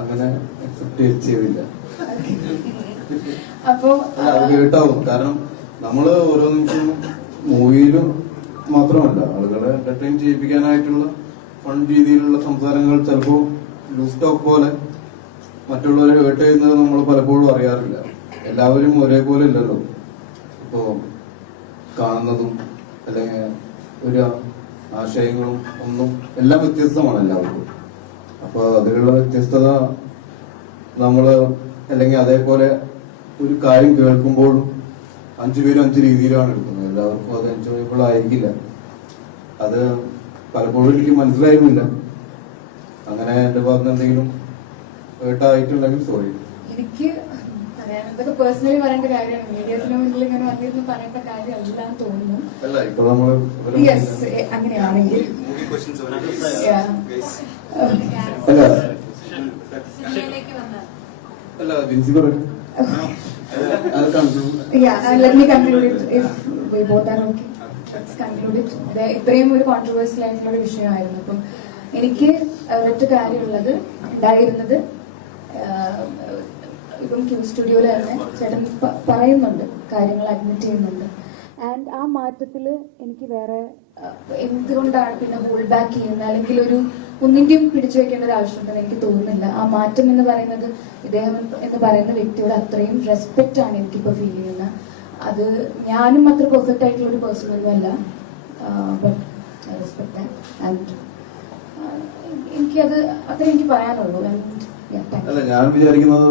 അങ്ങനെ അക്സെപ്റ്റ് ചെയ്തില്ല. അപ്പോ അല്ല അത് കേട്ടാവും. കാരണം നമ്മൾ ഓരോ നിമിഷവും മൂവിയിലും മാത്രമല്ല ആളുകളെ എന്റർടൈൻ ചെയ്യിപ്പിക്കാനായിട്ടുള്ള ഫൺ രീതിയിലുള്ള സംസാരങ്ങൾ ചിലപ്പോ ലൂസ് ടോക്ക് പോലെ മറ്റുള്ളവരെ ഹേർട്ട് ചെയ്യുന്നത് നമ്മൾ പലപ്പോഴും അറിയാറില്ല. എല്ലാവരും ഒരേപോലെ ഇല്ലല്ലോ ഇപ്പോ കാണുന്നതും അല്ലെങ്കിൽ ഒരു ആശയങ്ങളും ഒന്നും എല്ലാം വ്യത്യസ്തമാണ് എല്ലാവർക്കും. അപ്പൊ അതിലുള്ള വ്യത്യസ്തത നമ്മൾ അല്ലെങ്കിൽ അതേപോലെ ഒരു കാര്യം കേൾക്കുമ്പോഴും അഞ്ചു പേരും അഞ്ച് രീതിയിലാണ് എടുക്കുന്നത്. എല്ലാവർക്കും അത് എൻജോയബിൾ ആയിരിക്കില്ല. അത് പലപ്പോഴും എനിക്ക് മനസ്സിലായിരുന്നില്ല. അങ്ങനെ എന്റെ ഭാഗത്ത് എന്തെങ്കിലും കേട്ടായിട്ടുണ്ടെങ്കിൽ സോറി എനിക്ക് പറയാൻ ഇതൊക്കെ പേഴ്സണലി പറയേണ്ട കാര്യമാണ്. മീഡിയസിന് മുന്നിൽ ഇങ്ങനെ വന്നിരുന്ന് പറയേണ്ട കാര്യമല്ല എന്ന് തോന്നുന്നു. അല്ല ഇപ്പൊ നമ്മൾ യെസ് അങ്ങനെയാണെങ്കിൽ. അല്ല. അല്ല അത് കണ്ടു Yeah, uh, let me conclude it if we both are okay. Let's. ഇത്രയും ഒരു കോൺട്രവേഴ്സ്യൽ ആയിട്ടുള്ള ഒരു വിഷയമായിരുന്നു. അപ്പം എനിക്ക് ഒരൊറ്റ കാര്യമുള്ളത് ഉണ്ടായിരുന്നത് ഇപ്പം ക്യൂ സ്റ്റുഡിയോയിൽ തന്നെ ചേട്ടൻ പറയുന്നുണ്ട് കാര്യങ്ങൾ അഡ്മിറ്റ് ചെയ്യുന്നുണ്ട്. ആൻഡ് ആ മാറ്റത്തിൽ എനിക്ക് വേറെ എന്തുകൊണ്ടാണ് പിന്നെ ഹോൾഡ് ബാക്ക് ചെയ്യുന്നത്? അല്ലെങ്കിൽ ഒരു ഒന്നിന്റെയും പിടിച്ചു വെക്കേണ്ട ഒരു ആവശ്യമുണ്ടെന്ന് എനിക്ക് തോന്നുന്നില്ല. ആ മാറ്റം എന്ന് പറയുന്നത് ഇദ്ദേഹം എന്ന് പറയുന്ന വ്യക്തിയോട് അത്രയും റെസ്പെക്റ്റ് ആണ് എനിക്കിപ്പോൾ ഫീൽ ചെയ്യുന്നത്. അത് ഞാനും അത്ര പെർഫെക്റ്റ് ആയിട്ടുള്ള ഒരു പേഴ്സൺ ഒന്നും അല്ല. റെസ്പെക്ട് ആൻഡ് എനിക്കത് അത്ര എനിക്ക് പറയാനുള്ളൂ. അല്ല ഞാൻ വിചാരിക്കുന്നത്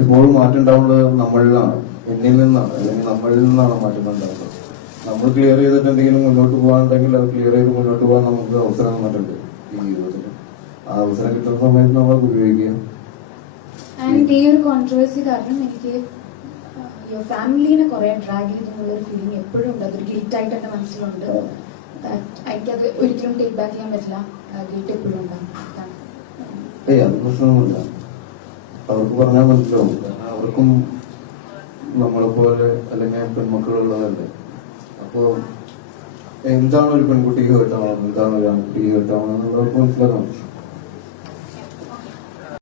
എപ്പോഴും മാറ്റം ഉണ്ടാവുന്നത് നമ്മളിലാണ് എന്നിൽ നിന്നാണ്. അല്ലെങ്കിൽ നമ്മളിൽ നിന്നാണ് മാറ്റം ഉണ്ടാവുന്നത്. നമ്മൾ ക്ലിയർ ചെയ്തിട്ട് എന്തെങ്കിലും മുന്നോട്ട് പോകാനുണ്ടെങ്കിൽ അത് ക്ലിയർ ചെയ്ത് മുന്നോട്ട് പോകാൻ നമുക്ക് അവസരം തന്നിട്ടുണ്ട് ഈ ജീവിതത്തിൽ ആ അവസരം കിട്ടുന്ന സമയത്ത് നമ്മൾ ഉപയോഗിക്കുക. ആൻഡ് ഈ ഒരു കോൺട്രവേഴ്സി കാരണം എനിക്ക് ഫാമിലിനെ കുറെ ഡ്രാഗ് ചെയ്തെന്നുള്ള ഒരു ഫീലിംഗ് എപ്പോഴും ഉണ്ട്. അതൊരു ഗിൽറ്റ് ആയിട്ട് എന്റെ മനസ്സിലുണ്ട്. എനിക്കത് ഒരിക്കലും ടേക്ക് ബാക്ക് ചെയ്യാൻ പറ്റില്ല. ഗിൽറ്റ് എപ്പോഴും ഉണ്ടാകും. ഏയ് അത് പ്രശ്നമൊന്നുമില്ല. അവർക്ക് പറഞ്ഞാൽ മനസ്സിലാവും. കാരണം അവർക്കും നമ്മളെ പോലെ അല്ലെങ്കിൽ പെൺമക്കളുള്ളതല്ലേ അപ്പോ എന്താണ് ഒരു പെൺകുട്ടിക്ക് കേട്ടാവണം എന്താണ് ഒരു ആൺകുട്ടിക്ക് കേട്ടാവണം എന്നുള്ളത് മനസ്സിലാക്കണം